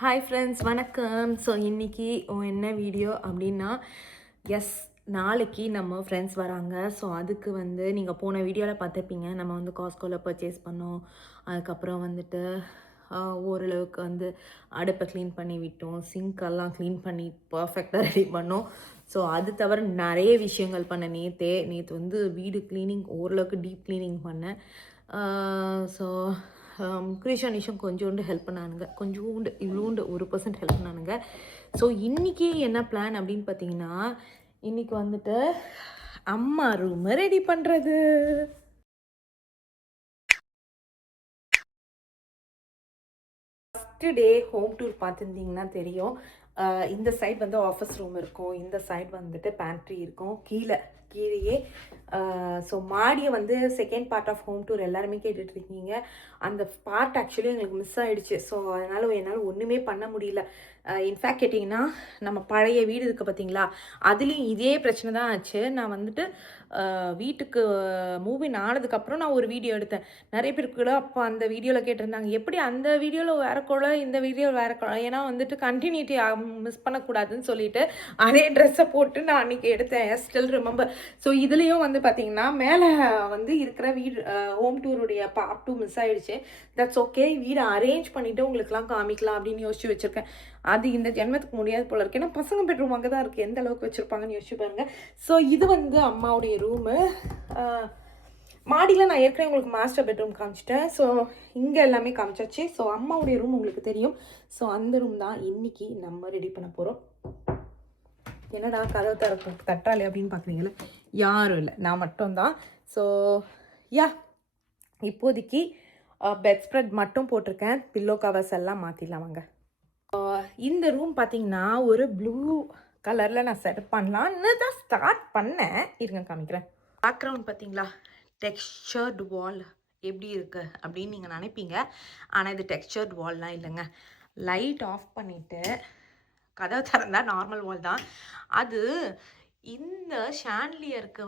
Hi friends, வணக்கம். So இன்றைக்கி என்ன வீடியோ அப்படின்னா, எஸ், நாளைக்கு நம்ம ஃப்ரெண்ட்ஸ் வராங்க. ஸோ அதுக்கு நீங்கள் போன வீடியோவில் பார்த்துருப்பீங்க. நம்ம காஸ்கோவில் பர்ச்சேஸ் பண்ணோம். அதுக்கப்புறம் ஓரளவுக்கு அடுப்பை க்ளீன் பண்ணி விட்டோம். சிங்க்கெல்லாம் க்ளீன் பண்ணி பர்ஃபெக்டாக ரெடி பண்ணோம். ஸோ அது தவிர நிறைய விஷயங்கள் பண்ணேன். நேற்று வீடு க்ளீனிங், ஓரளவுக்கு டீப் க்ளீனிங் பண்ணேன். ஸோ கிருஷானிஷும் கொஞ்சோண்டு ஹெல்ப் பண்ணானுங்க. கொஞ்சோண்டு இவ்வளோண்டு 1% ஹெல்ப் பண்ணானுங்க. ஸோ இன்றைக்கி என்ன பிளான் அப்படின்னு பார்த்தீங்கன்னா, இன்றைக்கி அம்மா ரூமை ரெடி பண்ணுறது. ஃபஸ்ட்டு டே ஹோம் டூர் பார்த்துருந்தீங்கன்னா தெரியும். இந்த சைட் ஆஃபீஸ் ரூம் இருக்கும், இந்த சைட் பேண்ட்ரி இருக்கும், கீழேயே. ஸோ மாடியை second part of home tour எல்லாருமே கேட்டுட்ருக்கீங்க. அந்த பார்ட் ஆக்சுவலி எங்களுக்கு மிஸ் ஆகிடுச்சு. ஸோ என்னால் ஒன்றுமே பண்ண முடியல. இன்ஃபேக்ட் கேட்டிங்கன்னா, நம்ம பழைய வீடு இருக்குது பார்த்தீங்களா, அதுலேயும் இதே பிரச்சனை தான் ஆச்சு. நான் வீட்டுக்கு மூவின் ஆனதுக்கப்புறம் நான் ஒரு வீடியோ எடுத்தேன். நிறைய பேருக்கு அப்போ அந்த வீடியோவில் கேட்டிருந்தாங்க, எப்படி அந்த வீடியோவில் வேற குழ, இந்த வீடியோவில் வேற குழ, ஏன்னா கண்டினியூட்டி மிஸ் பண்ணக்கூடாதுன்னு சொல்லிட்டு அதே ட்ரெஸ்ஸை போட்டு நான் அன்றைக்கி எடுத்தேன். Still remember. ஸோ இதுலேயும் பார்த்தீங்கன்னா மேலே இருக்கிற வீடு ஹோம் டூருடைய பார்ட் 2 மிஸ் ஆகிடுச்சு. That's okay. வீடை அரேஞ்ச் பண்ணிவிட்டு உங்களுக்குலாம் காமிக்கலாம் அப்படின்னு யோசிச்சு வச்சுருக்கேன். அது இந்த ஜென்மத்துக்கு முடியாது போல இருக்கு. ஏன்னா பசங்க பெட்ரூம் அங்கே தான் இருக்குது, எந்த அளவுக்கு வச்சுருப்பாங்கன்னு யோசிச்சு பாருங்க. ஸோ இது அம்மாவுடைய ரூமு. மாடியில் நான் ஏற்கனவே உங்களுக்கு மாஸ்டர் பெட்ரூம் காமிச்சிட்டேன். ஸோ இங்கே எல்லாமே காமிச்சாச்சு. ஸோ அம்மாவுடைய ரூம் உங்களுக்கு தெரியும். ஸோ அந்த ரூம் தான் இன்றைக்கி நம்ம ரெடி பண்ண போகிறோம். என்னடா கதவு தட்டாளி அப்படின்னு பார்க்குறீங்களே, யாரும் இல்லை, நான் மட்டும்தான். ஸோ இப்போதைக்கு பெட் ஸ்ப்ரெட் மட்டும் போட்டிருக்கேன். பில்லோ கவர்ஸ் எல்லாம் மாற்றிடலாம் வாங்க. இந்த ரூம் பார்த்தீங்கன்னா ஒரு ப்ளூ கலரில் நான் செட்டப் பண்ணலான்னு தான் ஸ்டார்ட் பண்ணேன். இருங்க காமிக்கிறேன். பேக்ரவுண்ட் பார்த்தீங்களா, டெக்ஸ்சர்டு வால் எப்படி இருக்குது அப்படின்னு நீங்கள் நினைப்பீங்க. ஆனால் இது டெக்ஸ்சர்டு வால்லாம் இல்லைங்க. லைட் ஆஃப் பண்ணிவிட்டு கதவை திறந்தால் நார்மல் வால் தான். அது இந்த ஷாண்ட்லியருக்கு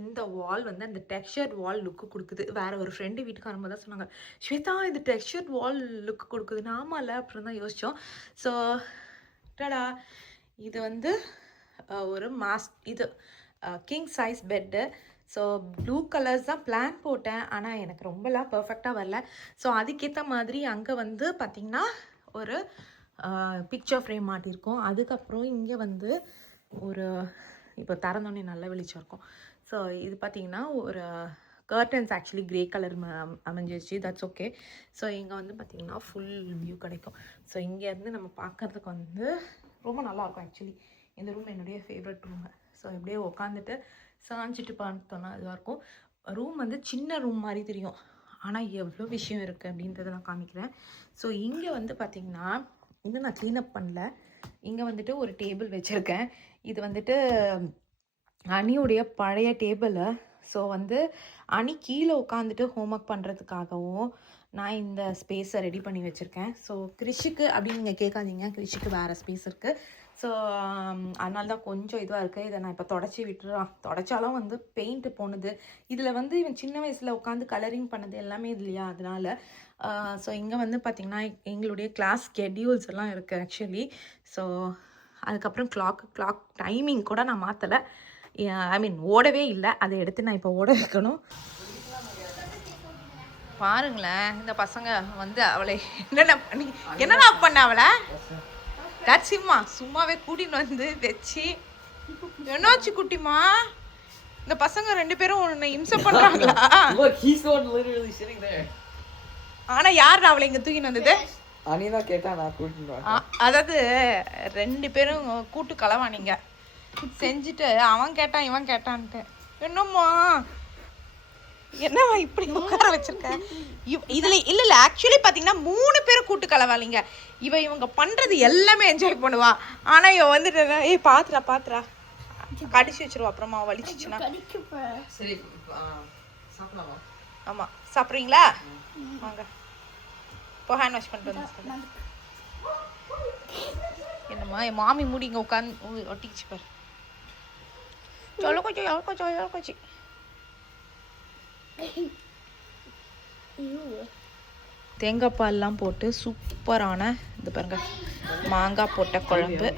இந்த வால் அந்த டெக்ஸ்சர்ட் வால் லுக்கு கொடுக்குது. வேறு ஒரு ஃப்ரெண்டு வீட்டுக்கு வரும்போது தான் சொன்னாங்க, ஸ்வேதா இது டெக்ஸ்சர்ட் வால் லுக்கு கொடுக்குது. நாமால அப்படின்னு தான் யோசித்தோம். ஸோ டடா, இது ஒரு இது king size bed. So blue colours தான் பிளான் போட்டேன். ஆனால் எனக்கு ரொம்பலாம் பர்ஃபெக்டாக வரல. ஸோ அதுக்கேற்ற மாதிரி அங்கே பார்த்திங்கன்னா ஒரு பிக்சர் ஃப்ரேம் மாட்டியிருக்கோம். அதுக்கப்புறம் இங்கே ஒரு இப்போ திறந்தோடனே நல்ல வெளிச்சம் இருக்கும். ஸோ இது பார்த்திங்கன்னா ஒரு கர்டன்ஸ் ஆக்சுவலி க்ரே கலர் அமைஞ்சிருச்சு. That's okay. ஸோ இங்கே பார்த்திங்கன்னா ஃபுல் வியூ கிடைக்கும். ஸோ இங்கேருந்து நம்ம பார்க்குறதுக்கு ரொம்ப நல்லாயிருக்கும். ஆக்சுவலி இந்த ரூம் என்னுடைய ஃபேவரட் ரூமு. ஸோ இப்படியே உட்காந்துட்டு சாஞ்சிட்டு பார்த்தோன்னா இதுவாக இருக்கும். ரூம் சின்ன ரூம் மாதிரி தெரியும், ஆனால் எவ்வளோ விஷயம் இருக்குது அப்படின்றத நான் காமிக்கிறேன். ஸோ இங்கே பார்த்திங்கன்னா நான் க்ளீனப் பண்ணல. இங்கே ஒரு டேபிள் வச்சுருக்கேன். இது அனியுடைய பழைய டேபிளு. ஸோ அனி கீழே உட்காந்துட்டு ஹோம்ஒர்க் பண்ணுறதுக்காகவும் நான் இந்த ஸ்பேஸை ரெடி பண்ணி வச்சுருக்கேன். ஸோ கிரிஷுக்கு அப்படின்னு நீங்கள் கேட்காதீங்க, கிரிஷுக்கு வேறு ஸ்பேஸ் இருக்குது. ஸோ அதனால தான் கொஞ்சம் இதுவாக இருக்குது. இதை நான் இப்போ தொடச்சி விட்டுறான். தொடச்சாலும் பெயிண்ட்டு போனது. இதில் இவன் சின்ன வயசில் உட்காந்து கலரிங் பண்ணது எல்லாமே இது இல்லையா, அதனால். ஸோ இங்கே பார்த்திங்கன்னா எங்களுடைய கிளாஸ் ஸ்கெடியூல்ஸ் எல்லாம் இருக்குது ஆக்சுவலி. ஸோ அதுக்கப்புறம் கிளாக் டைமிங் கூட நான் மாற்றலை. ஐ மீன் ஓடவே இல்லை. அதை எடுத்து நான் இப்போ ஓட வைக்கணும். பாருங்களேன், இந்த பசங்க அவளை என்னென்ன பண்ண அவளை கட்சிம்மா சும்மாவே கூட்டின்னு வச்சு என்னாச்சு குட்டிமா, இந்த பசங்க 2 பேரும் உன்னை இம்சை பண்றாங்களா? ஆனா யார் அவளை இங்க தூக்கின்னு வந்தது? அனிதான் கேட்டா நான் கூட்டிட்டு. அதாவது 2 பேரும் கூட்டு களவானீங்க செஞ்சுட்டு அவன் கேட்டான் இவன் கேட்டான்ட்டு. என்னம்மா என்னவா இப்படி உட்கார வச்சிருக்க? இதுல இல்ல ஆக்சுவலி பாத்தீங்கன்னா 3 பேரும் கூட்டு களவாளிங்க. இவங்க பண்றது எல்லாமே என்ஜாய் பண்ணுவா. ஆனா இவன் ஏய் பாத்துரா கடிச்சு வச்சிருவா, அப்புறமா வலிச்சுச்சுன்னா. சரி சாப்பிடலாமா? ஆமா சாப்பிட்றீங்களா? வாங்க இப்போ ஹேண்ட் வாஷ் பண்ணிட்டு வந்து. என்னம்மா என் மாமி மூடி இங்கே உட்காந்து ஒட்டிக்கிச்சு பாரு. தேங்காய் பால்லாம் போட்டு சூப்பரான இது பாருங்க மாங்காய் போட்ட குழம்பு.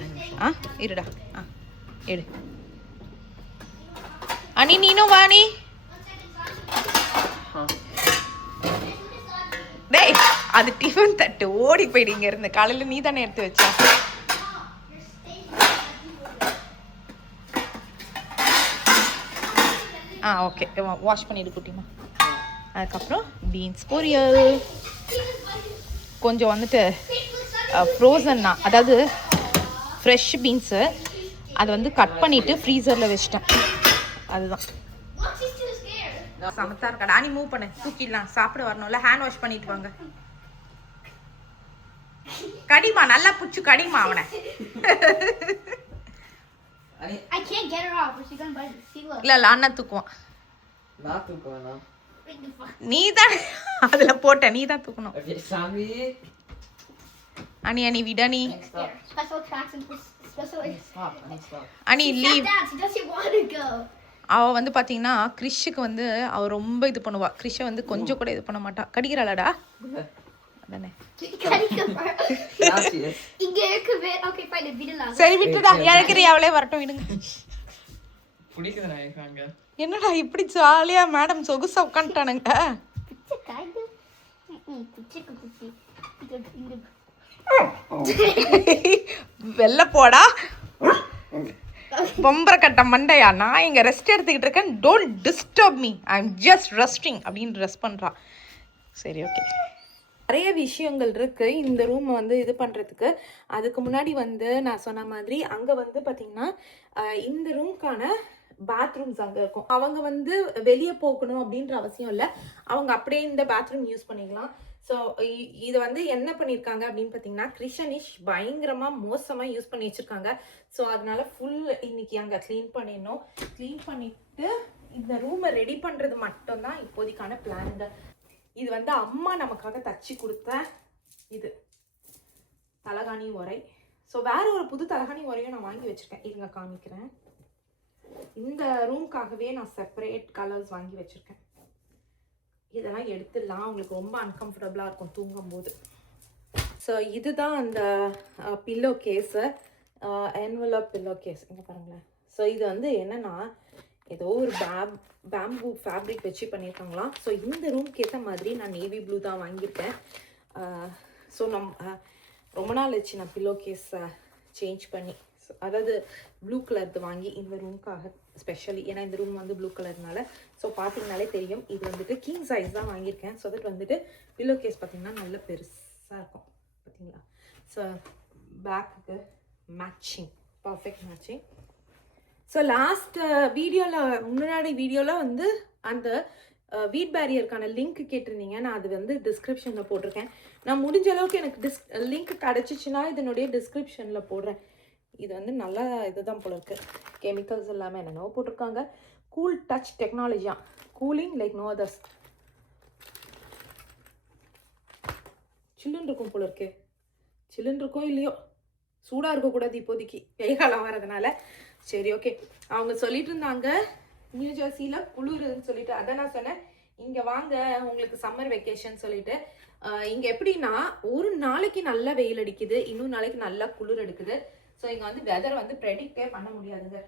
இருடா. எடு அனி, நீனும் வாணி. டேய், அது டிஃபன் தட்டு, ஓடி போயிடுங்க இருந்து. காலையில் நீ தானே எடுத்து வச்சா. ஓகே, வாஷ் பண்ணிடு குட்டிமா. அதுக்கப்புறம் பீன்ஸ் பொரியல், கொஞ்சம் வந்துட்டு ஃப்ரோசன்னா, அதாவது ஃப்ரெஷ் பீன்ஸு, அதை வந்து கட் பண்ணிவிட்டு ஃப்ரீசரில் வச்சிட்டேன். அதுதான் சமத்தா இருக்கடா. நீ மூவ் பண்ணு, தூக்கிடலாம். சாப்பிட வரணும்ல, ஹேண்ட் வாஷ் பண்ணிட்டு வாங்க. கடிமா, நல்லா புடிச்சு கடிமா அவனை. I can't get her off. She's gonna bite me. See, look. இல்ல அண்ணா தூக்குவான். நான் தூக்குவேனா? நீ தான் அதுல போட்ட, நீ தான் தூக்கணும். Okay, சாமி. அனி விடனி. Special attractions for special. Stop. அனி leave. She doesn't want to go. அவ வந்து பாத்தீங்கன்னா கிறிஷுக்கு வந்து அவ ரொம்ப இது பண்ணுவா. கிறிஷ வந்து கொஞ்சம் கூட இது பண்ண மாட்டா. கடிக்கிறாளடா? அதானே. இங்க இருக்குவே. Okay, fine. விடலாம். சரி விட்டுடா. இறக்குறீ, அவளே வரட்டும், விடுங்க. புடிக்குதுடா இங்க. என்னடா இப்படி ஜாலியா மேடம் சொகுசா உட்காந்துட்டானுங்க. வெள்ள போடா பொம்பரை கட்ட மண்டையா. நான் இங்க ரெஸ்ட் எடுத்துக்கிட்டு இருக்கேன். Don't disturb me, I am just resting அப்படின்னு ரெஸ்ட் பண்றா. சரி, ஓகே. நிறைய விஷயங்கள் இருக்கு இந்த ரூம் வந்து இது பண்றதுக்கு. அதுக்கு முன்னாடி வந்து நான் சொன்ன மாதிரி அங்க வந்து பாத்தீங்கன்னா இந்த ரூம்க்கான பாத்ரூம்ஸ் அங்கே இருக்கும். அவங்க வந்து வெளியே போகணும் அப்படின்ற அவசியம் இல்லை, அவங்க அப்படியே இந்த பாத்ரூம் யூஸ் பண்ணிக்கலாம். ஸோ இதை வந்து என்ன பண்ணியிருக்காங்க அப்படின்னு பார்த்தீங்கன்னா கிருஷனிஷ் பயங்கரமாக மோசமாக யூஸ் பண்ணி வச்சுருக்காங்க. ஸோ அதனால ஃபுல் இன்னைக்கு அங்கே க்ளீன் பண்ணிடணும். க்ளீன் பண்ணிவிட்டு இந்த ரூமை ரெடி பண்ணுறது மட்டும்தான் இப்போதைக்கான பிளானுங்க. இது வந்து அம்மா நமக்காக தச்சு கொடுத்த இது தலகாணி உரை. ஸோ வேற ஒரு புது தலகாணி உரையும் நான் வாங்கி வச்சுருக்கேன், இருங்க காமிக்கிறேன். இந்த ரூம்காகவே நான் செப்பரேட் கலர்ஸ் வாங்கி வச்சுருக்கேன். இதெல்லாம் எடுத்துடலாம், உங்களுக்கு ரொம்ப அன்கம்ஃபர்டபுளாக இருக்கும் தூங்கும்போது. ஸோ இதுதான் அந்த pillow case, envelope pillow case. இங்கே பாருங்களேன். ஸோ இது வந்து என்னென்னா ஏதோ ஒரு பேம்பூ ஃபேப்ரிக் வச்சு பண்ணியிருக்காங்களாம். ஸோ இந்த ரூம்க்கு ஏற்ற மாதிரி நான் நேவி ப்ளூ தான் வாங்கியிருக்கேன். ஸோ ரொம்ப நாள் ஆச்சு நான் பில்லோ கேஸ் சேஞ்ச் பண்ணி, அதாவது ப்ளூ கலர்து வாங்கி இந்த ரூம்க்காக ஸ்பெஷலி, ஏன்னா இந்த ரூம் வந்து ப்ளூ கலர்னால. ஸோ பார்த்தீங்கனாலே தெரியும் இது வந்துட்டு கிங் சைஸ் தான் வாங்கியிருக்கேன். ஸோ தட் வந்துட்டு பில்லோ கேஸ் பார்த்தீங்கன்னா நல்ல பெருசாக இருக்கும் பார்த்தீங்களா. ஸோ பேக்குக்கு matching, perfect matching. So last வீடியோவில், முன்னாடி வீடியோவில் வந்து அந்த வீட் பேரியருக்கான லிங்க் கேட்டிருந்தீங்க. நான் அது வந்து டிஸ்கிரிப்ஷனில் போட்டிருக்கேன். நான் முடிஞ்ச அளவுக்கு எனக்கு லிங்க் கிடச்சிச்சின்னா இதனுடைய டிஸ்கிரிப்ஷனில் போடுறேன். இது வந்து நல்லா இதுதான் போல இருக்கு, கெமிக்கல்ஸ் எல்லாமே என்னென்னவோ போட்டிருக்காங்க. கூல் டச் டெக்னாலஜியா, கூலிங் லைக் நோ அதர்ஸ். சில்லுன்னு இருக்கும் போல இருக்கு. சில்லுன்னு இருக்கும் இல்லையோ, சூடாக இருக்கக்கூடாது இப்போதைக்கு வெயில் காலம் வரதுனால. சரி, ஓகே. அவங்க சொல்லிட்டு இருந்தாங்க நியூ ஜெர்சியில் குளிருன்னு சொல்லிட்டு. அதை நான் சொன்னேன் இங்கே வாங்க உங்களுக்கு சம்மர் வெக்கேஷன் சொல்லிட்டு. இங்கே எப்படின்னா ஒரு நாளைக்கு நல்லா வெயில் அடிக்குது, இன்னொரு நாளைக்கு நல்லா குளிர் எடுக்குது. ஸோ இங்கே வந்து வெதரை வந்து ப்ரெடிக்டே பண்ண முடியாதுங்க.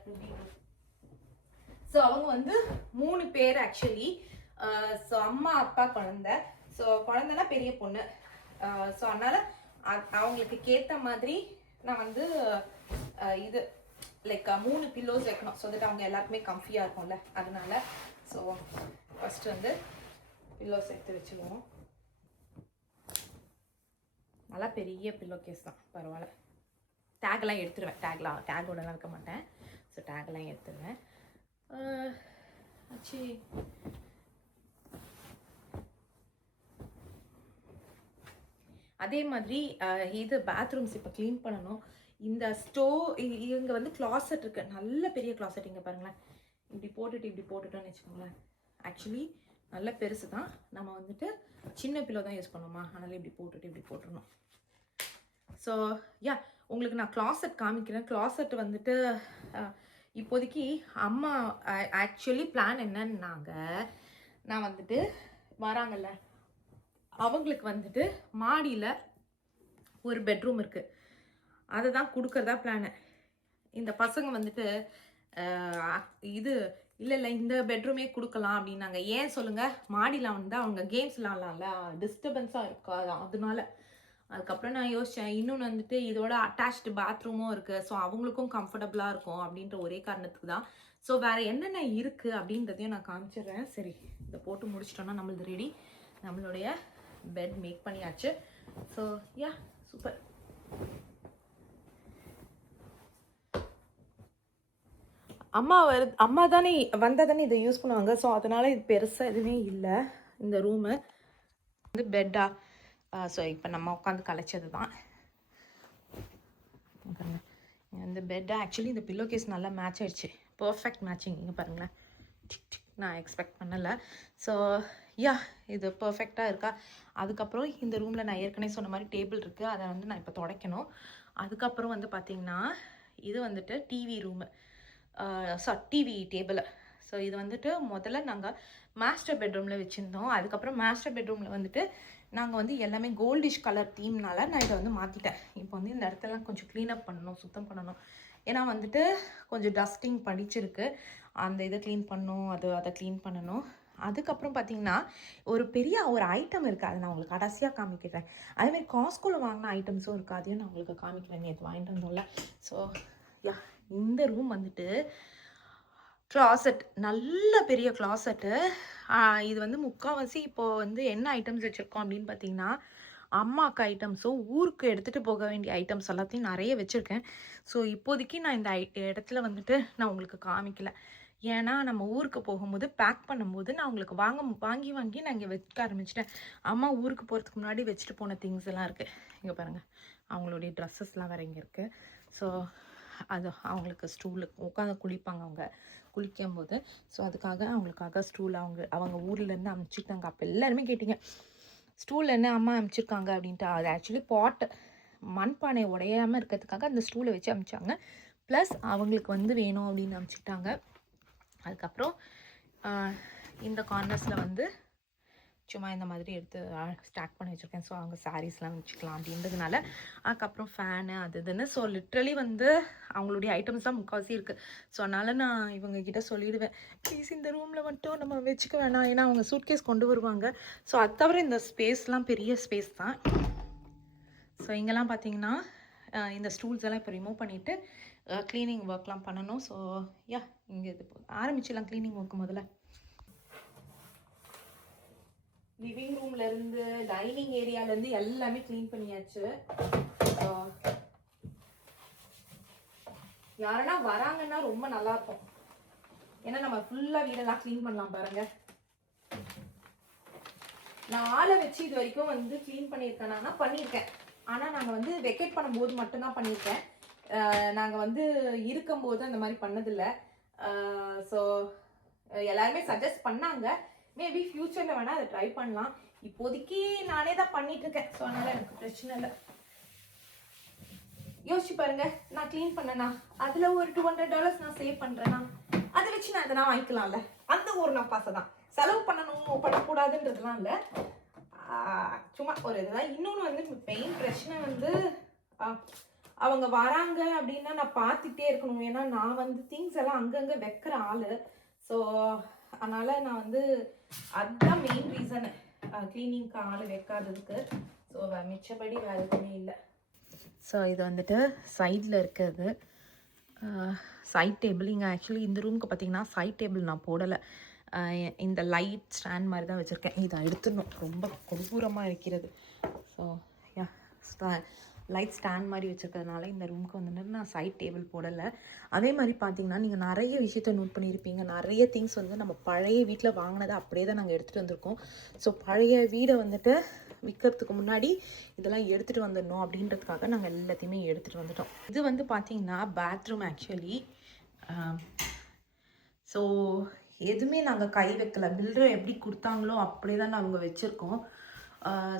ஸோ அவங்க வந்து 3 பேர் ஆக்சுவலி. ஸோ அம்மா அப்பா குழந்தை. ஸோ குழந்தைனா பெரிய பொண்ணு. ஸோ அதனால் அவங்களுக்கு கேட்ட மாதிரி நான் வந்து இது லைக் 3 பில்லோஸ் வைக்கணும். ஸோ தட் அவங்க எல்லாருக்குமே கம்ஃபியாக இருக்கும்ல, அதனால. ஸோ ஃபஸ்ட்டு வந்து பில்லோஸ் எடுத்து வச்சுருவோம். நல்லா பெரிய பில்லோ கேஸ் தான், பரவாயில்ல. டேக்லாம் எடுத்துருவேன், டேக்கோடலாம் இருக்க மாட்டேன். ஸோ டேக்லாம் எடுத்துருவேன். ஆச்சு. அதே மாதிரி இது பாத்ரூம்ஸ் இப்போ க்ளீன் பண்ணணும். இந்த இங்கே வந்து கிளாசெட் இருக்குது, நல்ல பெரிய கிளாசெட். இங்கே பாருங்களேன், இப்படி போட்டுட்டோன்னு வச்சுக்கோங்களேன். ஆக்சுவலி நல்ல பெருசு தான், நம்ம வந்துட்டு சின்ன பில்லோ தான் யூஸ் பண்ணுவோமா, அதனால் இப்படி போட்டுடணும். ஸோ உங்களுக்கு நான் கிளாசெட் காமிக்கிறேன். கிளாசெட் வந்துட்டு இப்போதைக்கு அம்மா ஆக்சுவலி பிளான் என்னன்னாங்க, நான் வந்துட்டு வராங்கல்ல அவங்களுக்கு வந்துட்டு மாடியில் ஒரு பெட்ரூம் இருக்குது, அதை தான் கொடுக்கறதா பிளானு. இந்த பசங்க வந்துட்டு இது இல்லை இந்த பெட்ரூமே கொடுக்கலாம் அப்படின்னாங்க. ஏன் சொல்லுங்கள், மாடியில் வந்து அவங்க கேம்ஸ் விளாட்லாம்ல, டிஸ்டர்பன்ஸாக இருக்காது அதனால. அதுக்கப்புறம் நான் யோசித்தேன், இன்னொன்று வந்துட்டு இதோட அட்டாச்டு பாத்ரூமும் இருக்குது, ஸோ அவங்களுக்கும் கம்ஃபர்டபுளாக இருக்கும் அப்படின்ற ஒரே காரணத்துக்கு தான். ஸோ வேறு என்னென்ன இருக்குது அப்படின்றதையும் நான் காமிச்சிடுறேன். சரி, இதை போட்டு முடிச்சிட்டோன்னா நம்மளது ரெடி, நம்மளுடைய பெட் மேக் பண்ணியாச்சு. So yeah, super. அம்மா தானே வந்தால் தானே இதை யூஸ் பண்ணுவாங்க. ஸோ அதனால் இது பெருசாக எதுவுமே இல்லை. இந்த ரூமு வந்து பெட்டா, ஸோ இப்போ நம்ம உட்காந்து கலைச்சது தான். இந்த பெட்டை ஆக்சுவலி இந்த பில்லோ கேஸ் நல்லா மேட்ச் ஆயிடுச்சு, பர்ஃபெக்ட் மேட்சிங். இங்கே பாருங்களேன், நான் எக்ஸ்பெக்ட் பண்ணலை. ஸோ யா, இது பர்ஃபெக்டாக இருக்கா. அதுக்கப்புறம் இந்த ரூமில் நான் ஏற்கனவே சொன்ன மாதிரி டேபிள் இருக்குது, அதை வந்து நான் இப்போ துடைக்கணும். அதுக்கப்புறம் வந்து பார்த்திங்கன்னா இது வந்துட்டு TV room, TV table. So இது வந்துட்டு முதல்ல நாங்கள் மாஸ்டர் பெட்ரூமில் வச்சுருந்தோம். அதுக்கப்புறம் மாஸ்டர் பெட்ரூமில் வந்துட்டு நாங்கள் வந்து எல்லாமே கோல்டிஷ் கலர் தீம்னால நான் இதை வந்து மாற்றிட்டேன். இப்போ வந்து இந்த இடத்தெல்லாம் கொஞ்சம் க்ளீனப் பண்ணணும், சுத்தம் பண்ணணும். ஏன்னா வந்துட்டு கொஞ்சம் டஸ்டிங் படிச்சிருக்கு, அந்த இதை க்ளீன் பண்ணணும், அதை க்ளீன் பண்ணணும். அதுக்கப்புறம் பார்த்திங்கன்னா ஒரு பெரிய ஒரு ஐட்டம் இருக்குது, அதை நான் உங்களுக்கு கடைசியாக காமிக்கிறேன். அதேமாதிரி காஸ்கோவில் வாங்கின ஐட்டம்ஸும் இருக்குது, அதையும் நான் உங்களுக்கு காமிக்கிறேன். நேற்று வாங்கிட்டு வந்தோம்ல. ஸோ யா, இந்த ரூம் வந்துட்டு கிளாசெட், நல்ல பெரிய கிளாசெட்டு. இது வந்து முக்கால்வாசி இப்போது வந்து என்ன ஐட்டம்ஸ் வச்சுருக்கோம் அப்படின்னு பார்த்தீங்கன்னா, அம்மாவுக்கு ஐட்டம்ஸும் ஊருக்கு எடுத்துகிட்டு போக வேண்டிய ஐட்டம்ஸ் எல்லாத்தையும் நிறைய வச்சுருக்கேன். ஸோ இப்போதைக்கு நான் இந்த இடத்துல வந்துட்டு நான் உங்களுக்கு காமிக்கல. ஏன்னா நம்ம ஊருக்கு போகும்போது பேக் பண்ணும்போது நான் உங்களுக்கு வாங்கி நான் இங்கே வைக்க ஆரம்பிச்சிட்டேன். அம்மா ஊருக்கு போகிறதுக்கு முன்னாடி வச்சுட்டு போன திங்ஸ் எல்லாம் இருக்குது. இங்கே பாருங்கள், அவங்களுடைய ட்ரெஸ்ஸஸ்லாம் வேறு இங்கே இருக்குது. ஸோ அது அவங்களுக்கு ஸ்டூலு உட்காந்து குளிப்பாங்க அவங்க குளிக்கும்போது. ஸோ அதுக்காக அவங்களுக்காக ஸ்டூல் அவங்க ஊர்லேருந்து அனுப்பிச்சிட்டாங்க. அப்போ எல்லாருமே கேட்டிங்க, ஸ்டூல் என்ன அம்மா அனுப்பிச்சிருக்காங்க அப்படின்ட்டு. அது ஆக்சுவலி பாட்டு, மண்பானை உடையாமல் இருக்கிறதுக்காக அந்த ஸ்டூலை வச்சு அனுப்பிச்சாங்க. ப்ளஸ் அவங்களுக்கு வந்து வேணும் அப்படின்னு அனுப்பிச்சிட்டாங்க. அதுக்கப்புறம் இந்த கார்னர்ஸில் வந்து சும்மா இந்த மாதிரி எடுத்து ஸ்டாக் பண்ணி வச்சுருக்கேன். ஸோ அவங்க சாரீஸ்லாம் வச்சுக்கலாம் அப்படின்றதுனால. அதுக்கப்புறம் ஃபேனு அது இதுன்னு. ஸோ லிட்ரலி வந்து அவங்களுடைய ஐட்டம்ஸ் தான் முக்கால்வாசி இருக்குது. ஸோ அதனால் நான் இவங்ககிட்ட சொல்லிடுவேன், ப்ளீஸ் இந்த ரூமில் மட்டும் நம்ம வச்சுக்க வேணாம், ஏன்னா அவங்க சூட்கேஸ் கொண்டு வருவாங்க. ஸோ அது தவிர இந்த ஸ்பேஸ்லாம் பெரிய ஸ்பேஸ் தான். ஸோ இங்கெல்லாம் பார்த்தீங்கன்னா இந்த ஸ்டூல்ஸ் எல்லாம் இப்போ ரிமூவ் பண்ணிவிட்டு க்ளீனிங் ஒர்க்லாம் பண்ணணும். ஸோ யா, இங்கே இது ஆரம்பிச்சிடலாம் க்ளீனிங் ஒர்க்கு. முதல்ல லிவிங் ரூம்லேருந்து டைனிங் ஏரியாலேருந்து எல்லாமே க்ளீன் பண்ணியாச்சு. யாரனா வராங்கன்னா ரொம்ப நல்லாயிருக்கும், ஏன்னா நம்ம ஃபுல்லாக வீடெல்லாம் க்ளீன் பண்ணலாம். பாருங்க, நான் ஆளை வச்சு இது வரைக்கும் வந்து க்ளீன் பண்ணியிருக்கேன்னா பண்ணியிருக்கேன். ஆனால் நாங்கள் வந்து வெக்கேட் பண்ணும்போது மட்டும்தான் பண்ணியிருக்கேன். நாங்கள் வந்து இருக்கும்போது அந்த மாதிரி பண்ணதில்லை. ஸோ எல்லாருமே சஜஸ்ட் பண்ணாங்க, மேபி ஃப்யூச்சரில் வேணால் அதை ட்ரை பண்ணலாம். இப்போதைக்கு நானே தான் பண்ணிகிட்ருக்கேன். ஸோ அதனால் எனக்கு பிரச்சனை இல்லை. யோசிச்சு பாருங்க, நான் க்ளீன் பண்ணேன்னா அதில் ஒரு $200 நான் சேவ் பண்ணுறேன்னா அதை வச்சு நான் இதை வாங்கிக்கலாம்ல. அந்த ஒரு நப்பாசை தான். செலவு பண்ணக்கூடாதுன்றதுலாம் இல்லை, சும்மா ஒரு இதுதான். இன்னொன்று வந்து மெயின் பிரச்சனை வந்து அவங்க வராங்க அப்படின்னா நான் பார்த்துட்டே இருக்கணும். ஏன்னா நான் வந்து திங்ஸ் எல்லாம் அங்கங்கே வைக்கிற ஆள். ஸோ அதனால் நான் வந்து அதுதான் மெயின் ரீசனு க்ளீனிங்க்கு ஆள் வைக்காததுக்கு. ஸோ மிச்சப்படி வேறு எதுவுமே இல்லை. ஸோ இது வந்துட்டு சைடில் இருக்கிறது சைட் டேபிள். இங்கே ஆக்சுவலி இந்த ரூமுக்கு பார்த்தீங்கன்னா சைட் டேபிள் நான் போடலை, இந்த லைட் ஸ்டாண்ட் மாதிரி தான் வச்சுருக்கேன். இதை எடுத்துடணும், ரொம்ப கொடூரமாக இருக்கிறது. ஸோ யா, லைட் ஸ்டாண்ட் மாதிரி வச்சுருக்கிறதுனால இந்த ரூமுக்கு வந்துட்டு நான் சைட் டேபிள் போடலை. அதே மாதிரி பார்த்தீங்கன்னா நீங்கள் நிறைய விஷயத்த நோட் பண்ணியிருப்பீங்க. நிறைய திங்ஸ் வந்து நம்ம பழைய வீட்டில் வாங்கினதை அப்படியே தான் நாங்கள் எடுத்துகிட்டு வந்திருக்கோம். ஸோ பழைய வீடை வந்துட்டு விற்கிறதுக்கு முன்னாடி இதெல்லாம் எடுத்துகிட்டு வந்துடணும் அப்படின்றதுக்காக நாங்கள் எல்லாத்தையுமே எடுத்துகிட்டு வந்துட்டோம். இது வந்து பார்த்தீங்கன்னா பாத்ரூம் ஆக்சுவலி. ஸோ எதுவுமே நாங்கள் கை வைக்கல, பில்டர் எப்படி கொடுத்தாங்களோ அப்படியே தான் நாங்கள் வச்சுருக்கோம்.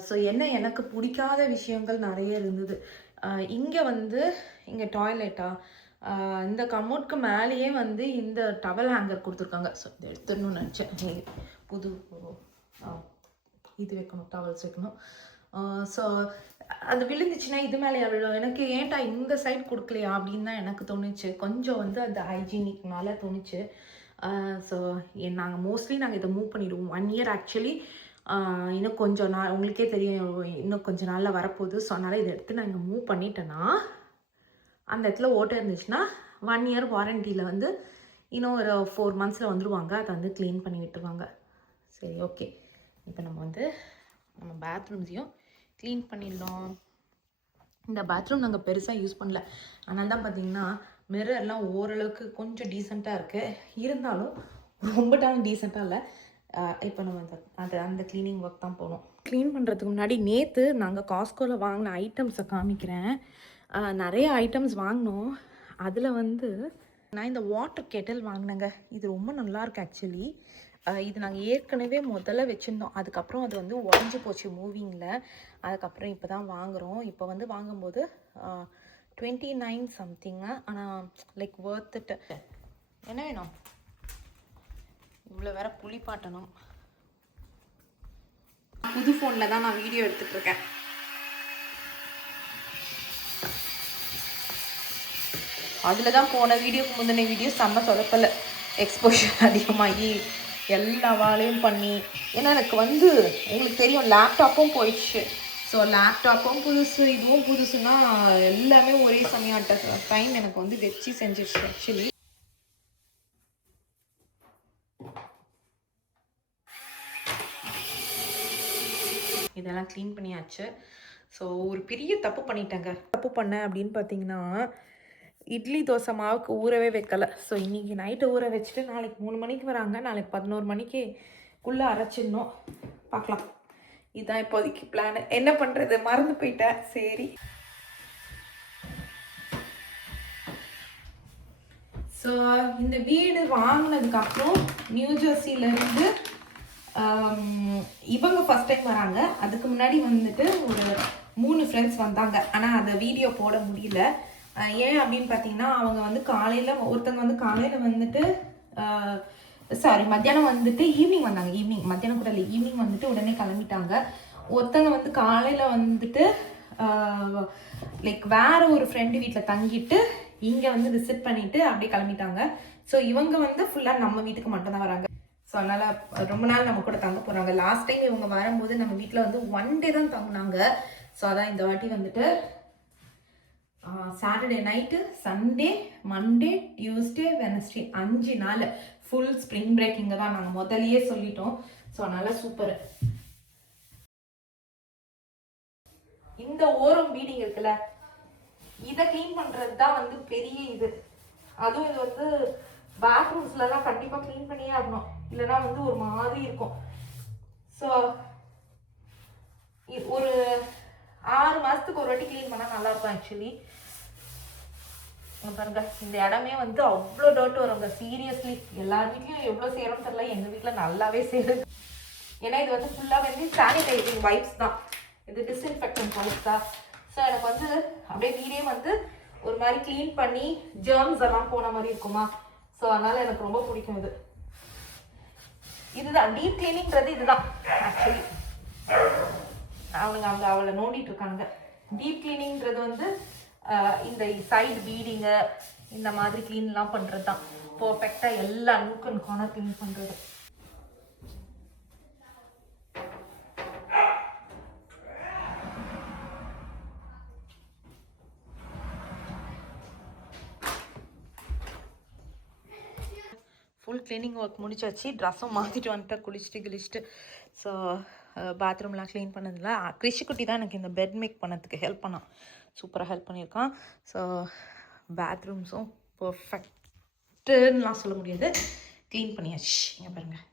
ஸோ என்ன எனக்கு பிடிக்காத விஷயங்கள் நிறைய இருந்தது. இங்கே வந்து இங்கே டாய்லெட்டா, இந்த கமோட்க்கு மேலேயே வந்து இந்த டவல் ஹேங்கர் கொடுத்துருக்காங்க. ஸோ இதை எடுத்துடணும்னு நினச்சேன். புது இது வைக்கணும், டவல்ஸ் வைக்கணும். ஸோ அது விழுந்துச்சுன்னா இது மேலே எவ்வளோ எனக்கு ஏன்டா இந்த சைடு கொடுக்கலையா அப்படின்னு தான் எனக்கு தோணுச்சு. கொஞ்சம் வந்து அந்த ஹைஜீனிக்னால தோணுச்சு. ஸோ நாங்கள் மோஸ்ட்லி நாங்கள் இதை மூவ் பண்ணிவிடுவோம். 1 இயர் ஆக்சுவலி இன்னும் கொஞ்சம் நாள் உங்களுக்கே தெரியும், இன்னும் கொஞ்சம் நாளில் வரப்போகுது. ஸோ அதனால் இதை எடுத்து நான் இங்கே மூவ் பண்ணிட்டேன்னா அந்த இடத்துல ஓட்டை இருந்துச்சுன்னா 1 இயர் வாரண்டியில் வந்து இன்னும் ஒரு 4 மந்த்ஸில் வந்துடுவாங்க. அதை வந்து க்ளீன் பண்ணி விட்டுருவாங்க. சரி, ஓகே. இப்போ நம்ம பாத்ரூம்ஸையும் க்ளீன் பண்ணிடலாம். இந்த பாத்ரூம் நாங்கள் பெருசாக யூஸ் பண்ணல. அதனால தான் பார்த்தீங்கன்னா மிரர்லாம் ஓரளவுக்கு கொஞ்சம் டீசெண்டாக இருக்குது. இருந்தாலும் ரொம்ப டைம் டீசெண்டாக இல்லை. இப்போ நம்ம அந்த க்ளீனிங் ஒர்க் தான் போகணும். க்ளீன் பண்ணுறதுக்கு முன்னாடி நேற்று நாங்கள் காஸ்கோவில் வாங்கின ஐட்டம்ஸை காமிக்கிறேன். நிறைய ஐட்டம்ஸ் வாங்கினோம். அதில் வந்து நான் இந்த வாட்டர் கெட்டில் வாங்கினேங்க. இது ரொம்ப நல்லாயிருக்கு ஆக்சுவலி. இது நாங்கள் ஏற்கனவே முதல்ல வச்சுருந்தோம். அதுக்கப்புறம் அது வந்து உடஞ்சி போச்சு மூவிங்கில். அதுக்கப்புறம் இப்போ தான் வாங்குகிறோம். இப்போ வந்து வாங்கும்போது 29 சம்திங்கு. ஆனால் லைக் ஒர்த் இட். என்ன வேணும்? இவ்வளோ வேற புளிப்பாட்டணும். புது ஃபோனில் தான் நான் வீடியோ எடுத்துகிட்ருக்கேன். அதில் தான் போன வீடியோக்கு முந்தின வீடியோ செம்ம சொதப்பலை. எக்ஸ்போஷர் அதிகமாகி எல்லா வேலையும் பண்ணி, ஏன்னா எனக்கு வந்து உங்களுக்கு தெரியும் லேப்டாப்பும் போயிடுச்சு. ஸோ லேப்டாப்பும் புதுசு, இதுவும் புதுசுன்னா எல்லாமே ஒரே சமயம் டைம் எனக்கு வந்து வச்சு செஞ்சிடுச்சு ஆக்சுவலி. இதெல்லாம் க்ளீன் பண்ணியாச்சு. ஸோ ஒரு பெரிய தப்பு பண்ணிட்டேங்க. தப்பு பண்ணேன் அப்படின்னு பார்த்தீங்கன்னா, இட்லி தோசை மாவுக்கு ஊறவே வைக்கலை. ஸோ இன்றைக்கி நைட்டு ஊற வச்சுட்டு நாளைக்கு 3 மணிக்கு வராங்க. நாளைக்கு 11 மணிக்குள்ளே அரைச்சிடணும். பார்க்கலாம். இதுதான் இப்போதைக்கு பிளான். என்ன பண்ணுறது, மறந்து போயிட்டேன். சரி. ஸோ இந்த வீடு வாங்கினதுக்கப்புறம் நியூ ஜெர்சியிலேருந்து இவங்க ஃபஸ்ட் டைம் வராங்க. அதுக்கு முன்னாடி வந்துட்டு ஒரு 3 ஃப்ரெண்ட்ஸ் வந்தாங்க. ஆனால் அதை வீடியோ போட முடியல. ஏன் அப்படின்னு பார்த்தீங்கன்னா, அவங்க வந்து ஒருத்தங்க வந்து காலையில் வந்துட்டு மத்தியானம் வந்துட்டு ஈவினிங் வந்தாங்க. மத்தியானம் கூட இல்லை, ஈவினிங் வந்துட்டு உடனே கிளம்பிட்டாங்க. ஒருத்தங்க வந்து காலையில் வந்துட்டு லைக் வேற ஒரு ஃப்ரெண்டு வீட்டில் தங்கிட்டு இங்கே வந்து விசிட் பண்ணிவிட்டு அப்படியே கிளம்பிட்டாங்க. ஸோ இவங்க வந்து ஃபுல்லாக நம்ம வீட்டுக்கு மட்டும்தான் வராங்க. ஸோ அதனால் ரொம்ப நாள் நம்ம கூட தங்க போகிறாங்க. லாஸ்ட் டைம் இவங்க வரும்போது நம்ம வீட்டில் வந்து 1 டே தான் தங்கினாங்க. ஸோ அதான் இந்த வாட்டி வந்துட்டு Saturday night, Sunday, Monday, Tuesday, Wednesday 5 நாள் ஃபுல் ஸ்ப்ரிங் பிரேக் இங்கே தான். நாங்கள் முதலையே சொல்லிட்டோம். ஸோ அதனால் சூப்பர். இந்த ஓரம் பீடிங் இருக்குல்ல, இதை க்ளீன் பண்ணுறது தான் வந்து பெரிய இது. அதுவும் இது வந்து பாத்ரூம்ஸ்லாம் கண்டிப்பாக க்ளீன் பண்ணியே ஆகணும், இல்லைனா வந்து ஒரு மாதிரி இருக்கும். ஸோ ஒரு 6 மாதத்துக்கு ஒரு வாட்டி க்ளீன் பண்ணால் நல்லாயிருக்கும் ஆக்சுவலி. பாருங்க, இந்த இடமே வந்து அவ்வளோ டர்ட் வருங்க. சீரியஸ்லி எல்லார் வீட்லையும் எவ்வளோ செய்யணும்னு தெரியல, எங்கள் வீட்டில் நல்லாவே செய்யுது. ஏன்னா இது வந்து ஃபுல்லாக வந்து சானிடைசிங் வைப்ஸ் தான், இது டிஸ்இன்ஃபெக்டன்ட் வைப்ஸ் தான். ஸோ எனக்கு வந்து அப்படியே வீடே வந்து ஒரு மாதிரி க்ளீன் பண்ணி ஜெர்ம்ஸ் எல்லாம் போன மாதிரி இருக்குமா. ஸோ அதனால் எனக்கு ரொம்ப பிடிக்கும் இது. இதுதான் டீப் கிளீனிங்கிறது. இதுதான் ஆக்சுவலி அவங்க அவளை நோண்டிட்டு இருக்காங்க. டீப் கிளீனிங்கிறது வந்து இந்த சைடு பீடிங்கு இந்த மாதிரி க்ளீன்லாம் பண்ணுறது தான். பர்ஃபெக்டாக எல்லா நூக் அண்ட் கார்னர் க்ளீன் பண்ணுறது. ஃபுல் க்ளீனிங் ஒர்க் முடிச்சாச்சு. ட்ரெஸ்ஸும் மாற்றிட்டு வந்துட்டு குளிச்சுட்டு ஸோ பாத்ரூம்லாம் க்ளீன் பண்ணதில்ல. கிருஷிக்குட்டி தான் எனக்கு இந்த பெட் மேக் பண்ணதுக்கு ஹெல்ப் பண்ணான். சூப்பராக ஹெல்ப் பண்ணியிருக்கான். ஸோ பாத்ரூம்ஸும் பர்ஃபெக்ட்டுன்னெலாம் சொல்ல முடியாது, க்ளீன் பண்ணியாச்சு. இங்கே பாருங்கள்,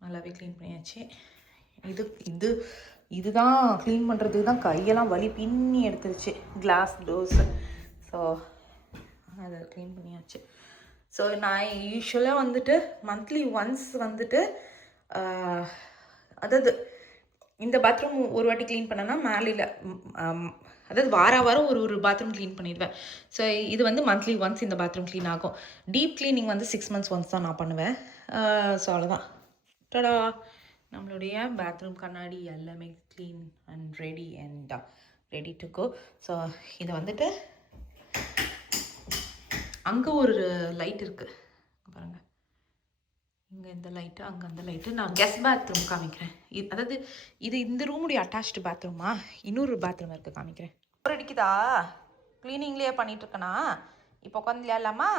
நல்லாவே க்ளீன் பண்ணியாச்சு. இதுதான் க்ளீன் பண்ணுறதுக்கு தான் கையெல்லாம் வலி பின்னி எடுத்துருச்சு, கிளாஸ் டோர்ஸு. ஸோ அதை க்ளீன் பண்ணியாச்சு. ஸோ நான் யூஸ்வலாக வந்துட்டு மந்த்லி ஒன்ஸ் வந்துட்டு அதாவது இந்த பாத்ரூம் ஒரு வாட்டி க்ளீன் பண்ணேன்னா மேலையில் அதாவது வாரம் ஒரு பாத்ரூம் க்ளீன் பண்ணிடுவேன். ஸோ இது வந்து மந்த்லி ஒன்ஸ் இந்த பாத்ரூம் க்ளீன் ஆகும். டீப் க்ளீனிங் வந்து 6 months ஒன்ஸ் தான் நான் பண்ணுவேன். ஸோ அவ்வளோதான். டடா, நம்மளுடைய பாத்ரூம் கண்ணாடி எல்லாமே clean and ready to go. So இதை வந்துட்டு அங்கே ஒரு லைட் இருக்குது பாருங்கள், இங்கே இந்த லைட்டு, அங்கே அந்த லைட்டு. நான் கெஸ்ட் பாத்ரூம் காமிக்கிறேன். அதாவது இது இந்த ரூமுடைய அட்டாச்டு பாத்ரூமா, இன்னொரு பாத்ரூம் இருக்குது, காமிக்கிறேன். ஒரு அடிக்குதா, க்ளீனிங்லேயே பண்ணிகிட்ருக்கேனா, இப்போ உட்காந்து விளையாடலாமா?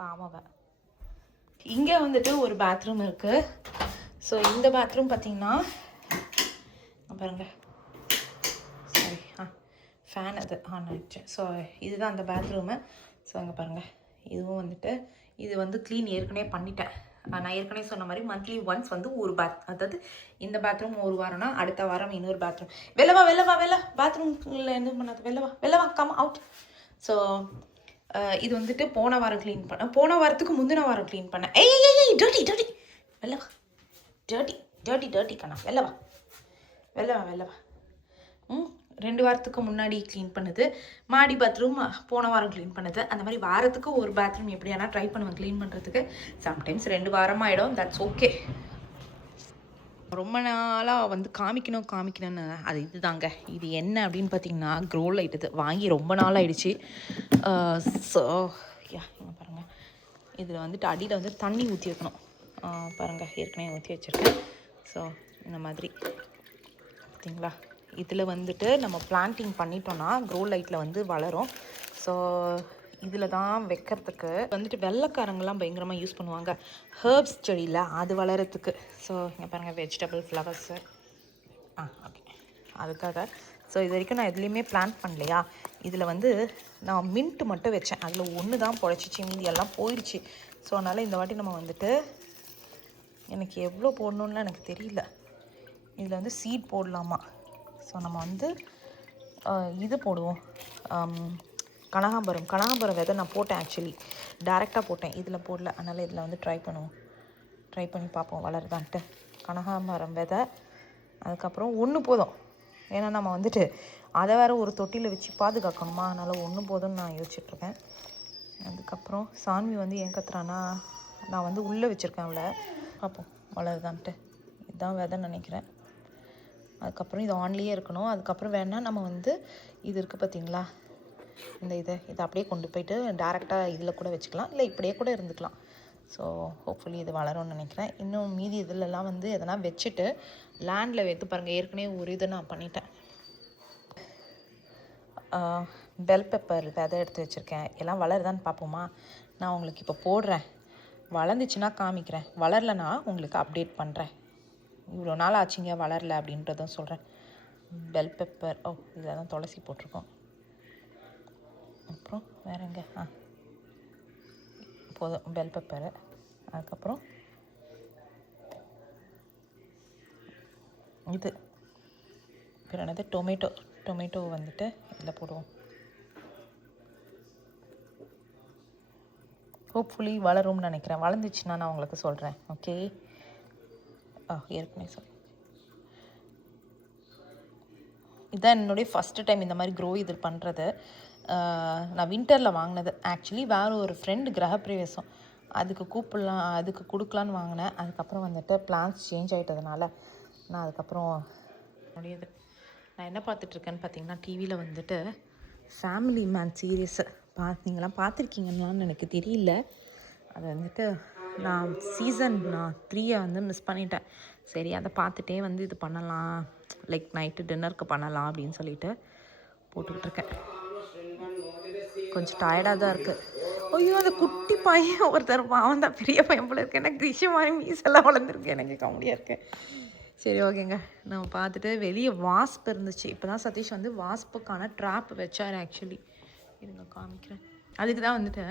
பாமாவை. இங்கே வந்துட்டு ஒரு பாத்ரூம் இருக்குது. ஸோ இந்த பாத்ரூம் பார்த்திங்கன்னா பாருங்கள், சாரி ஃபேன் அது ஆன் ஆகிடுச்சு. ஸோ இதுதான் அந்த பாத்ரூமு. ஸோ அங்கே பாருங்கள், இதுவும் வந்துட்டு இது வந்து க்ளீன் ஏற்கனவே பண்ணிட்டேன். நான் ஏற்கனவே சொன்ன மாதிரி மந்த்லி ஒன்ஸ் வந்து ஒரு அதாவது இந்த பாத்ரூம் ஒரு வாரம்னா அடுத்த வாரம் இன்னொரு பாத்ரூம். வெளில பாத்ரூமில் என்ன பண்ணாது, வெளில கம் அவுட். ஸோ இது வந்துட்டு போன வாரத்துக்கு முந்தின வாரம் க்ளீன் பண்ணேன். ஏய் டர்ட்டி வெளில டர்ட்டி கண்ணா, வெளில வா. 2 வாரத்துக்கு முன்னாடி க்ளீன் பண்ணுது. மாடி பாத்ரூம் போன வாரம் க்ளீன் பண்ணுது. அந்த மாதிரி வாரத்துக்கு ஒரு பாத்ரூம் எப்படியானா ட்ரை பண்ணுவேன் க்ளீன் பண்ணுறதுக்கு. சம்டைம்ஸ் 2 வாரம் ஆகிடும், தட்ஸ் ஓகே. ரொம்ப நாளாக வந்து காமிக்கணும்னு அது இதுதாங்க. இது என்ன அப்படின்னு பார்த்தீங்கன்னா க்ரோ லைட். இது வாங்கி ரொம்ப நாள் ஆகிடுச்சு. ஸோ இங்கே பாருங்கள், இதில் வந்துட்டு அடியில் வந்து தண்ணி ஊற்றி வைக்கணும். பாருங்கள், ஏற்கனவே ஊற்றி வச்சுருக்கேன். ஸோ இந்த மாதிரி பார்த்தீங்களா, இதில் வந்துட்டு நம்ம பிளான்டிங் பண்ணிட்டோன்னா க்ரோ லைட்டில் வந்து வளரும். ஸோ இதில் தான் வைக்கிறதுக்கு வந்துட்டு வெள்ளைக்காரங்கெல்லாம் பயங்கரமாக யூஸ் பண்ணுவாங்க ஹர்ப்ஸ் செடியில், அது வளரத்துக்கு. ஸோ இங்கே பாருங்கள், வெஜிடபிள் ஃப்ளவர்ஸு ஓகே, அதுக்காக. ஸோ இது வரைக்கும் நான் எதுலேயுமே பிளான்ட் பண்ணலையா. இதில் வந்து நான் மின்ட்டு மட்டும் வச்சேன். அதில் ஒன்று தான் பொழைச்சிச்சு, மீதி எல்லாம் போயிடுச்சு. ஸோ அதனால் இந்த வாட்டி நம்ம வந்துட்டு எனக்கு எவ்வளோ போடணுன்னு எனக்கு தெரியல. இதில் வந்து சீட் போடலாமா. ஸோ நம்ம வந்து இது போடுவோம், கனகாம்பரம் விதை நான் போட்டேன். ஆக்சுவலி டைரெக்டாக போட்டேன், இதில் போடல. அதனால் இதில் வந்து ட்ரை பண்ணி பார்ப்போம் வளருதான்ட்டு. கனகாம்பரம் விதை, அதுக்கப்புறம் ஒன்று போதும். ஏன்னா நம்ம வந்துட்டு அதை வேறு ஒரு தொட்டியில் வச்சு பாதுகாக்கணுமா, அதனால் ஒன்று போதும்னு நான் யோசிச்சுட்ருக்கேன். அதுக்கப்புறம் சான்வி வந்து ஏன் கத்துறானா, நான் வந்து உள்ளே வச்சுருக்கேன் அவளை, பார்ப்போம் வளருதான்ட்டு. இதுதான் விதைன்னு நினைக்கிறேன். அதுக்கப்புறம் இது ஆன்லேயே இருக்கணும். அதுக்கப்புறம் வேணால் நம்ம வந்து இது இருக்குது பார்த்தீங்களா, இந்த இதை அப்படியே கொண்டு போயிட்டு டேரெக்டாக இதில் கூட வச்சுக்கலாம், இல்லை இப்படியே கூட இருந்துக்கலாம். ஸோ ஹோப்ஃபுல்லி இது வளரும்னு நினைக்கிறேன். இன்னும் மீதி இதிலெல்லாம் வந்து எதனா வச்சுட்டு லேண்டில் வைத்து பாருங்கள். ஏற்கனவே ஒரு இதை நான் பண்ணிட்டேன். பெல் பெப்பர் விதை எடுத்து வச்சுருக்கேன். எல்லாம் வளருதான்னு பார்ப்போமா. நான் உங்களுக்கு இப்போ போடுறேன், வளர்ந்துச்சுன்னா காமிக்கிறேன், வளரலைன்னா உங்களுக்கு அப்டேட் பண்ணுறேன். இவ்வளோ நாள் ஆச்சுங்க வளரல அப்படின்றதும் சொல்கிறேன். பெல் பெப்பர், இதில் தான் துளசி போட்டிருக்கோம். அப்புறம் வேறு எங்கே போதும் பெல் பெப்பரு. அதுக்கப்புறம் இது பேர் என்னது, டொமேட்டோ வந்துட்டு இதில் போடுவோம். ஹோப்ஃபுல்லி வளரும்னு நினைக்கிறேன். வளர்ந்துச்சுன்னா நான் உங்களுக்கு சொல்கிறேன். ஓகே, ஏற்கனவே இதுதான் என்னுடைய ஃபஸ்ட்டு டைம் இந்த மாதிரி க்ரோ இது பண்ணுறது. நான் வின்டரில் வாங்கினது. ஆக்சுவலி வேறு ஒரு ஃப்ரெண்டு கிரகப்பிரவேசம், அதுக்கு கொடுக்கலான்னு வாங்கினேன். அதுக்கப்புறம் வந்துட்டு பிளான்ஸ் சேஞ்ச் ஆகிட்டதுனால நான் அதுக்கப்புறம் முடியாது. நான் என்ன பார்த்துட்ருக்கேன்னு பார்த்தீங்கன்னா, டிவியில் வந்துட்டு ஃபேமிலி மேன் சீரியஸு நீங்களாம் பார்த்துருக்கீங்கன்னு எனக்கு தெரியல. அது வந்துட்டு நான் சீசன் 3 வந்து மிஸ் பண்ணிட்டேன். சரி, அதை பார்த்துட்டே வந்து இது பண்ணலாம், லைக் நைட்டு டின்னருக்கு பண்ணலாம் அப்படின்னு சொல்லிட்டு போட்டுக்கிட்டு இருக்கேன். கொஞ்சம் டயர்டாக தான் இருக்குது. ஐயோ, அந்த குட்டி பையன் ஒருத்தர் அவன் தான் பெரிய பையன் போல இருக்கு. எனக்கு கிருஷி மாதிரி மீசெல்லாம் வளர்ந்துருக்கு, எனக்கு காமெடியாக இருக்கேன். சரி ஓகேங்க, நம்ம பார்த்துட்டு வெளியே வாஸ்ப் இருந்துச்சு. இப்போ தான் சதீஷ் வந்து வாஸ்ப்புக்கான ட்ராப் வச்சார். ஆக்சுவலி இருங்க காமிக்கிறேன். அதுக்கு தான் வந்துட்டு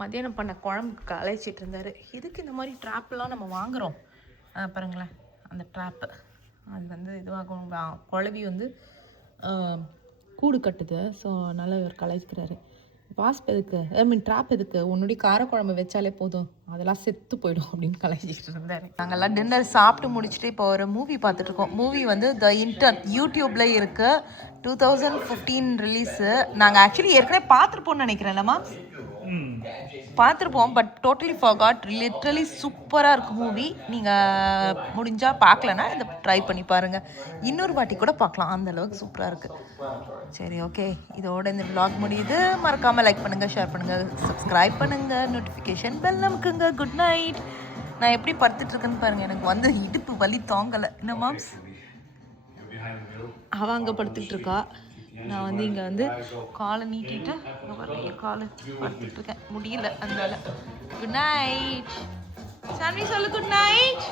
மத்தியானம் பண்ண குழம்பு கலைச்சிட்டு இருந்தார். இதுக்கு இந்த மாதிரி ட்ராப்லாம் நம்ம வாங்குகிறோம் பாருங்களேன். அந்த ட்ராப்பு அது வந்து இதுவாகும், குழவி வந்து கூடு கட்டுது. ஸோ அதனால் இவர் கலைக்கிறாரு. வாஸ்ப் எதுக்கு, ட்ராப் எதுக்கு, உன்னுடைய காரக்குழம்பு வச்சாலே போதும், அதெல்லாம் செத்து போயிடும் அப்படின்னு கலைச்சிக்கிட்டு இருந்தார். நாங்கள்லாம் டின்னர் சாப்பிட்டு முடிச்சுட்டு இப்போ ஒரு மூவி பார்த்துட்ருக்கோம். மூவி வந்து த இன்டர்ன் யூடியூப்பில் இருக்குது. 2015 ரிலீஸு. நாங்கள் ஆக்சுவலி ஏற்கனவே பார்த்துருப்போம்னு நினைக்கிறேன். இல்லைம்மா, பார்த்துருப்போம் பட் டோட்டலி ஃபார்காட். லிட்ரலி சூப்பராக இருக்குது மூவி. நீங்கள் முடிஞ்சால் பார்க்கலன்னா இதை ட்ரை பண்ணி பாருங்கள். இன்னொரு வாட்டி கூட பார்க்கலாம், அந்த அளவுக்கு சூப்பராக இருக்குது. சரி, ஓகே, இதோட இந்த vlog முடியுது. மறக்காமல் லைக் பண்ணுங்கள், ஷேர் பண்ணுங்கள், சப்ஸ்கிரைப் பண்ணுங்கள், நோட்டிஃபிகேஷன் பெல் நமக்குங்க. Good night. நான் எப்படி படுத்துட்ருக்கேன்னு பாருங்கள், எனக்கு வந்து இடுப்பு வலி தாங்கலை. என்ன மாம்ஸ்? அவள் அங்கே படுத்துக்கிட்டு இருக்கா, நான் வந்து இங்கே வந்து காலை நீட்டிட்டு காலை படுத்துட்ருக்கேன். முடியல அதனால. குட் நைட் சாமி, சொல்லு குட் நைட்.